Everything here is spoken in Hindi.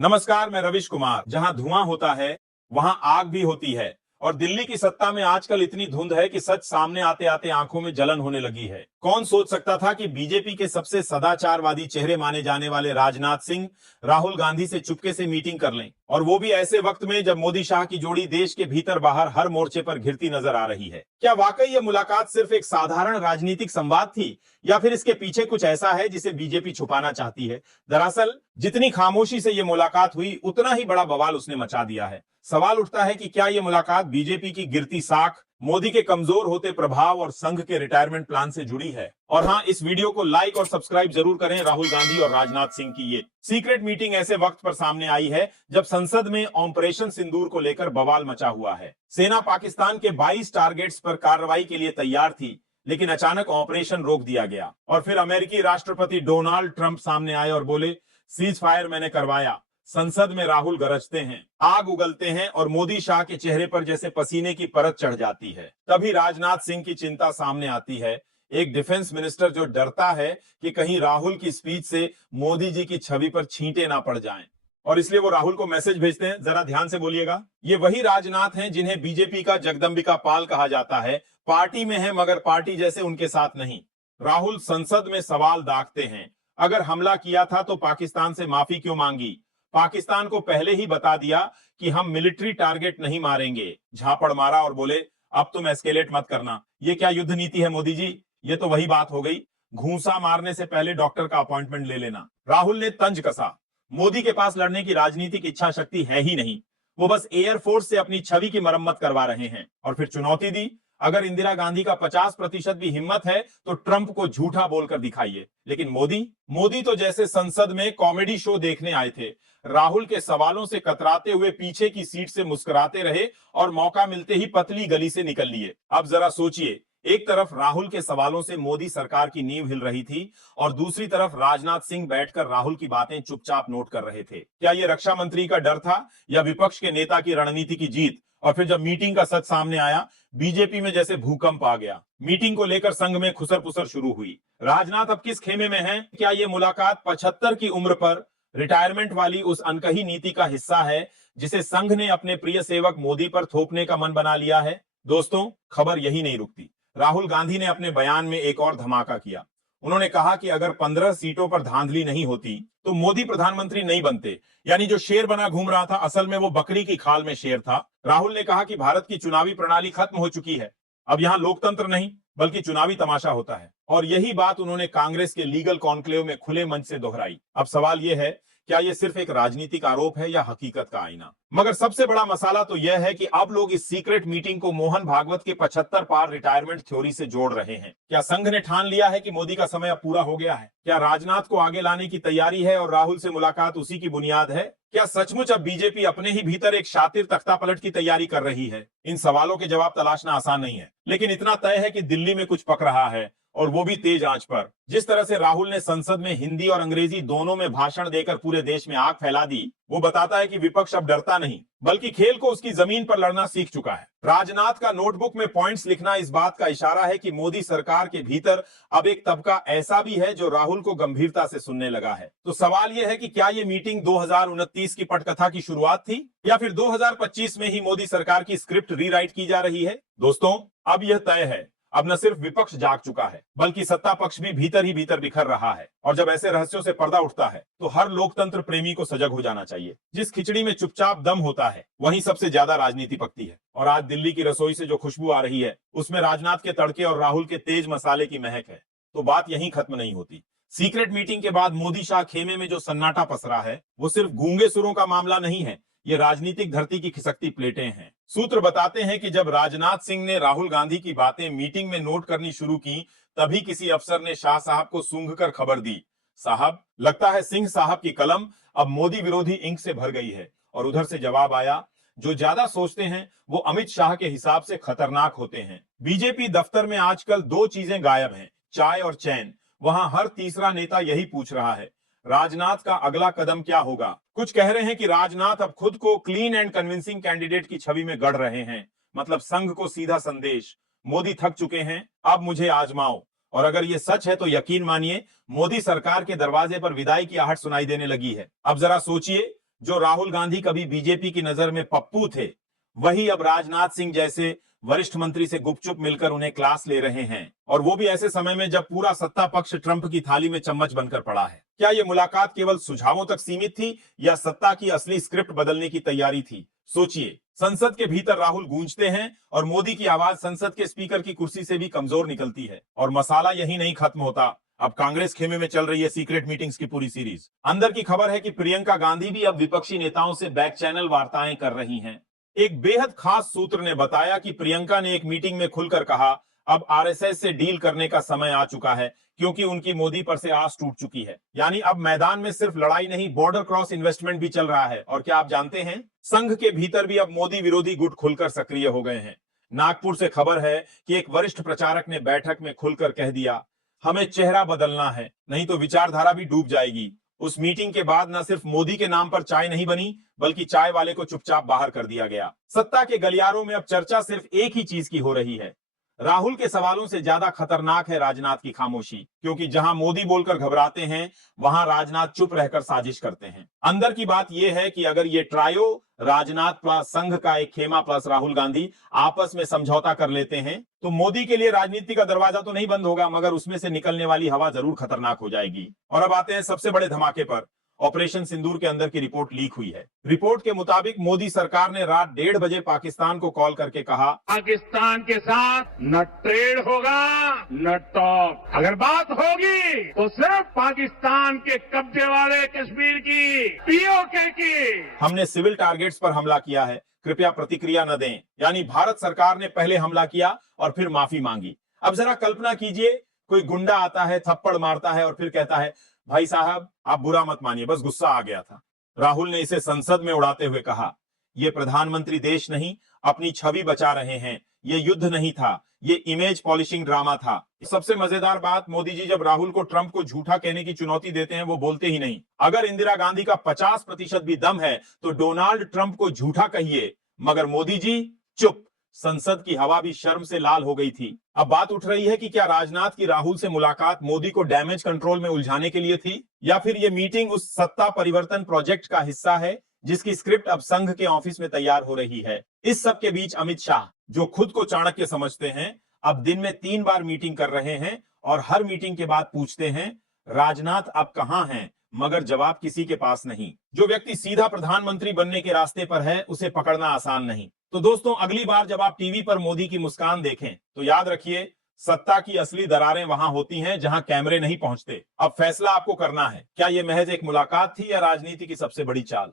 नमस्कार, मैं रविश कुमार। जहां धुआं होता है वहां आग भी होती है और दिल्ली की सत्ता में आजकल इतनी धुंध है कि सच सामने आते आते आंखों में जलन होने लगी है। कौन सोच सकता था कि बीजेपी के सबसे सदाचारवादी चेहरे माने जाने वाले राजनाथ सिंह राहुल गांधी से चुपके से मीटिंग कर लें, और वो भी ऐसे वक्त में जब मोदी शाह की जोड़ी देश के भीतर बाहर हर मोर्चे पर घिरती नजर आ रही है। क्या वाकई ये मुलाकात सिर्फ एक साधारण राजनीतिक संवाद थी, या फिर इसके पीछे कुछ ऐसा है जिसे बीजेपी छुपाना चाहती है? दरअसल जितनी खामोशी से ये मुलाकात हुई, उतना ही बड़ा बवाल उसने मचा दिया है। सवाल उठता है कि क्या ये मुलाकात बीजेपी की गिरती साख, मोदी के कमजोर होते प्रभाव और संघ के रिटायरमेंट प्लान से जुड़ी है? और हाँ, इस वीडियो को लाइक और सब्सक्राइब जरूर करें। राहुल गांधी और राजनाथ सिंह की ये सीक्रेट मीटिंग ऐसे वक्त पर सामने आई है जब संसद में ऑपरेशन सिंदूर को लेकर बवाल मचा हुआ है। सेना पाकिस्तान के 22 टारगेट्स पर कार्रवाई के लिए तैयार थी, लेकिन अचानक ऑपरेशन रोक दिया गया। और फिर अमेरिकी राष्ट्रपति डोनाल्ड ट्रंप सामने आए और बोले, सीज फायर मैंने करवाया। संसद में राहुल गरजते हैं, आग उगलते हैं और मोदी शाह के चेहरे पर जैसे पसीने की परत चढ़ जाती है। तभी राजनाथ सिंह की चिंता सामने आती है। एक डिफेंस मिनिस्टर जो डरता है कि कहीं राहुल की स्पीच से मोदी जी की छवि पर छींटे ना पड़ जाएं, और इसलिए वो राहुल को मैसेज भेजते हैं। जरा ध्यान से बोलिएगा। ये वही राजनाथ हैं जिन्हें बीजेपी का जगदंबिका पाल कहा जाता है। पार्टी में है मगर पार्टी जैसे उनके साथ नहीं। राहुल संसद में सवाल दागते हैं, अगर हमला किया था तो पाकिस्तान से माफी क्यों मांगी? पाकिस्तान को पहले ही बता दिया कि हम मिलिट्री टारगेट नहीं मारेंगे। झापड़ मारा और बोले, अब तुम एस्केलेट मत करना। ये क्या युद्ध नीति है मोदी जी? ये तो वही बात हो गई, घूंसा मारने से पहले डॉक्टर का अपॉइंटमेंट ले लेना। राहुल ने तंज कसा, मोदी के पास लड़ने की राजनीतिक इच्छा शक्ति है ही नहीं। वो बस एयरफोर्स से अपनी छवि की मरम्मत करवा रहे हैं। और फिर चुनौती दी, अगर इंदिरा गांधी का 50% भी हिम्मत है तो ट्रंप को झूठा बोलकर दिखाइए। लेकिन मोदी तो जैसे संसद में कॉमेडी शो देखने आए थे। राहुल के सवालों से कतराते हुए पीछे की सीट से मुस्कुराते रहे और मौका मिलते ही पतली गली से निकल लिए। अब जरा सोचिए, एक तरफ राहुल के सवालों से मोदी सरकार की नींव हिल रही थी और दूसरी तरफ राजनाथ सिंह बैठकर राहुल की बातें चुपचाप नोट कर रहे थे। क्या यह रक्षा मंत्री का डर था या विपक्ष के नेता की रणनीति की जीत? और फिर जब मीटिंग का सच सामने आया, बीजेपी में जैसे भूकंप आ गया। मीटिंग को लेकर संघ में खुसर पुसर शुरू हुई। राजनाथ अब किस खेमे में हैं? क्या यह मुलाकात 75 की उम्र पर रिटायरमेंट वाली उस अनकही नीति का हिस्सा है जिसे संघ ने अपने प्रिय सेवक मोदी पर थोपने का मन बना लिया है? दोस्तों, खबर यही नहीं रुकती। राहुल गांधी ने अपने बयान में एक और धमाका किया। उन्होंने कहा कि अगर 15 सीटों पर धांधली नहीं होती तो मोदी प्रधानमंत्री नहीं बनते। यानी जो शेर बना घूम रहा था, असल में वो बकरी की खाल में शेर था। राहुल ने कहा कि भारत की चुनावी प्रणाली खत्म हो चुकी है, अब यहां लोकतंत्र नहीं बल्कि चुनावी तमाशा होता है। और यही बात उन्होंने कांग्रेस के लीगल कॉन्क्लेव में खुले मंच से दोहराई। अब सवाल यह है, क्या यह सिर्फ एक राजनीतिक आरोप है या हकीकत का आईना? मगर सबसे बड़ा मसाला तो यह है कि अब लोग इस सीक्रेट मीटिंग को मोहन भागवत के 75 पार रिटायरमेंट थ्योरी से जोड़ रहे हैं। क्या संघ ने ठान लिया है कि मोदी का समय अब पूरा हो गया है? क्या राजनाथ को आगे लाने की तैयारी है और राहुल से मुलाकात उसी की बुनियाद है? क्या सचमुच अब बीजेपी अपने ही भीतर एक शातिर तख्तापलट की तैयारी कर रही है? इन सवालों के जवाब तलाशना आसान नहीं है, लेकिन इतना तय है कि दिल्ली में कुछ पक रहा है, और वो भी तेज आंच पर। जिस तरह से राहुल ने संसद में हिंदी और अंग्रेजी दोनों में भाषण देकर पूरे देश में आग फैला दी, वो बताता है कि विपक्ष अब डरता नहीं बल्कि खेल को उसकी जमीन पर लड़ना सीख चुका है। राजनाथ का नोटबुक में पॉइंट्स लिखना इस बात का इशारा है कि मोदी सरकार के भीतर अब एक तबका ऐसा भी है जो राहुल को गंभीरता से सुनने लगा है। तो सवाल यह है कि क्या यह मीटिंग 2029 की पटकथा की शुरुआत थी, या फिर 2025 में ही मोदी सरकार की स्क्रिप्ट रीराइट की जा रही है? दोस्तों, अब यह तय है, अब न सिर्फ विपक्ष जाग चुका है बल्कि सत्ता पक्ष भी भीतर ही भीतर बिखर रहा है। और जब ऐसे रहस्यों से पर्दा उठता है तो हर लोकतंत्र प्रेमी को सजग हो जाना चाहिए। जिस खिचड़ी में चुपचाप दम होता है वहीं सबसे ज्यादा राजनीति पकती है। और आज दिल्ली की रसोई से जो खुशबू आ रही है उसमें राजनाथ के तड़के और राहुल के तेज मसाले की महक है। तो बात यहीं खत्म नहीं होती। सीक्रेट मीटिंग के बाद मोदी शाह खेमे में जो सन्नाटा पसरा है वो सिर्फ गूंगे सुरों का मामला नहीं है, ये राजनीतिक धरती की खिसकती प्लेटें हैं। सूत्र बताते हैं कि जब राजनाथ सिंह ने राहुल गांधी की बातें मीटिंग में नोट करनी शुरू की, तभी किसी अफसर ने शाह साहब को सूंघ कर खबर दी, साहब, लगता है सिंह साहब की कलम अब मोदी विरोधी इंक से भर गई है। और उधर से जवाब आया, जो ज्यादा सोचते हैं वो अमित शाह के हिसाब से खतरनाक होते हैं। बीजेपी दफ्तर में आजकल दो चीजें गायब हैं, चाय और चैन। वहां हर तीसरा नेता यही पूछ रहा है, राजनाथ का अगला कदम क्या होगा? कुछ कह रहे हैं कि राजनाथ अब खुद को क्लीन एंड कन्विंसिंग कैंडिडेट की छवि में गढ़ रहे हैं। मतलब संघ को सीधा संदेश, मोदी थक चुके हैं, अब मुझे आजमाओ। और अगर ये सच है तो यकीन मानिए, मोदी सरकार के दरवाजे पर विदाई की आहट सुनाई देने लगी है। अब जरा सोचिए, जो राहुल गांधी कभी बीजेपी की नजर में पप्पू थे, वही अब राजनाथ सिंह जैसे वरिष्ठ मंत्री से गुपचुप मिलकर उन्हें क्लास ले रहे हैं, और वो भी ऐसे समय में जब पूरा सत्ता पक्ष ट्रंप की थाली में चम्मच बनकर पड़ा है। क्या ये मुलाकात केवल सुझावों तक सीमित थी या सत्ता की असली स्क्रिप्ट बदलने की तैयारी थी? सोचिए, संसद के भीतर राहुल गूंजते हैं और मोदी की आवाज संसद के स्पीकर की कुर्सी से भी कमजोर निकलती है। और मसाला यही नहीं खत्म होता, अब कांग्रेस खेमे में चल रही है सीक्रेट मीटिंग्स की पूरी सीरीज। अंदर की खबर है कि प्रियंका गांधी भी अब विपक्षी नेताओं से बैक चैनल वार्ताएं कर रही हैं। एक बेहद खास सूत्र ने बताया कि प्रियंका ने एक मीटिंग में खुलकर कहा, अब आरएसएस से डील करने का समय आ चुका है, क्योंकि उनकी मोदी पर से आस टूट चुकी है। यानी अब मैदान में सिर्फ लड़ाई नहीं, बॉर्डर क्रॉस इन्वेस्टमेंट भी चल रहा है। और क्या आप जानते हैं, संघ के भीतर भी अब मोदी विरोधी गुट खुलकर सक्रिय हो गए हैं। नागपुर से खबर है कि एक वरिष्ठ प्रचारक ने बैठक में खुलकर कह दिया, हमें चेहरा बदलना है, नहीं तो विचारधारा भी डूब जाएगी। उस मीटिंग के बाद न सिर्फ मोदी के नाम पर चाय नहीं बनी, बल्कि चाय वाले को चुपचाप बाहर कर दिया गया। सत्ता के गलियारों में अब चर्चा सिर्फ एक ही चीज की हो रही है, राहुल के सवालों से ज्यादा खतरनाक है राजनाथ की खामोशी, क्योंकि जहां मोदी बोलकर घबराते हैं, वहां राजनाथ चुप रहकर साजिश करते हैं। अंदर की बात यह है कि अगर ये ट्रायो, राजनाथ प्लस संघ का एक खेमा प्लस राहुल गांधी, आपस में समझौता कर लेते हैं, तो मोदी के लिए राजनीति का दरवाजा तो नहीं बंद होगा, मगर उसमें से निकलने वाली हवा जरूर खतरनाक हो जाएगी। और अब आते हैं सबसे बड़े धमाके पर। ऑपरेशन सिंदूर के अंदर की रिपोर्ट लीक हुई है। रिपोर्ट के मुताबिक मोदी सरकार ने रात 1:30 बजे पाकिस्तान को कॉल करके कहा, पाकिस्तान के साथ न ट्रेड होगा न टॉक, अगर बात होगी तो सिर्फ पाकिस्तान के कब्जे वाले कश्मीर की, पीओके की। हमने सिविल टारगेट्स पर हमला किया है, कृपया प्रतिक्रिया न दें। यानी भारत सरकार ने पहले हमला किया और फिर माफी मांगी। अब जरा कल्पना कीजिए, कोई गुंडा आता है, थप्पड़ मारता है और फिर कहता है, भाई साहब आप बुरा मत मानिए, बस गुस्सा आ गया था। राहुल ने इसे संसद में उड़ाते हुए कहा, ये प्रधानमंत्री देश नहीं, अपनी छवि बचा रहे हैं, ये युद्ध नहीं था, ये इमेज पॉलिशिंग ड्रामा था। सबसे मजेदार बात, मोदी जी जब राहुल को ट्रंप को झूठा कहने की चुनौती देते हैं, वो बोलते ही नहीं, अगर इंदिरा गांधी का 50% भी दम है तो डोनाल्ड ट्रंप को झूठा कहिए। मगर मोदी जी चुप। संसद की हवा भी शर्म से लाल हो गई थी। अब बात उठ रही है कि क्या राजनाथ की राहुल से मुलाकात मोदी को डैमेज कंट्रोल में उलझाने के लिए थी, या फिर ये मीटिंग उस सत्ता परिवर्तन प्रोजेक्ट का हिस्सा है जिसकी स्क्रिप्ट अब संघ के ऑफिस में तैयार हो रही है। इस सब के बीच अमित शाह, जो खुद को चाणक्य समझते हैं, अब दिन में 3 बार मीटिंग कर रहे हैं और हर मीटिंग के बाद पूछते हैं, राजनाथ अब कहां हैं? मगर जवाब किसी के पास नहीं। जो व्यक्ति सीधा प्रधानमंत्री बनने के रास्ते पर है, उसे पकड़ना आसान नहीं। तो दोस्तों, अगली बार जब आप टीवी पर मोदी की मुस्कान देखें, तो याद रखिए, सत्ता की असली दरारें वहां होती हैं जहां कैमरे नहीं पहुंचते। अब फैसला आपको करना है, क्या यह महज एक मुलाकात थी या राजनीति की सबसे बड़ी चाल?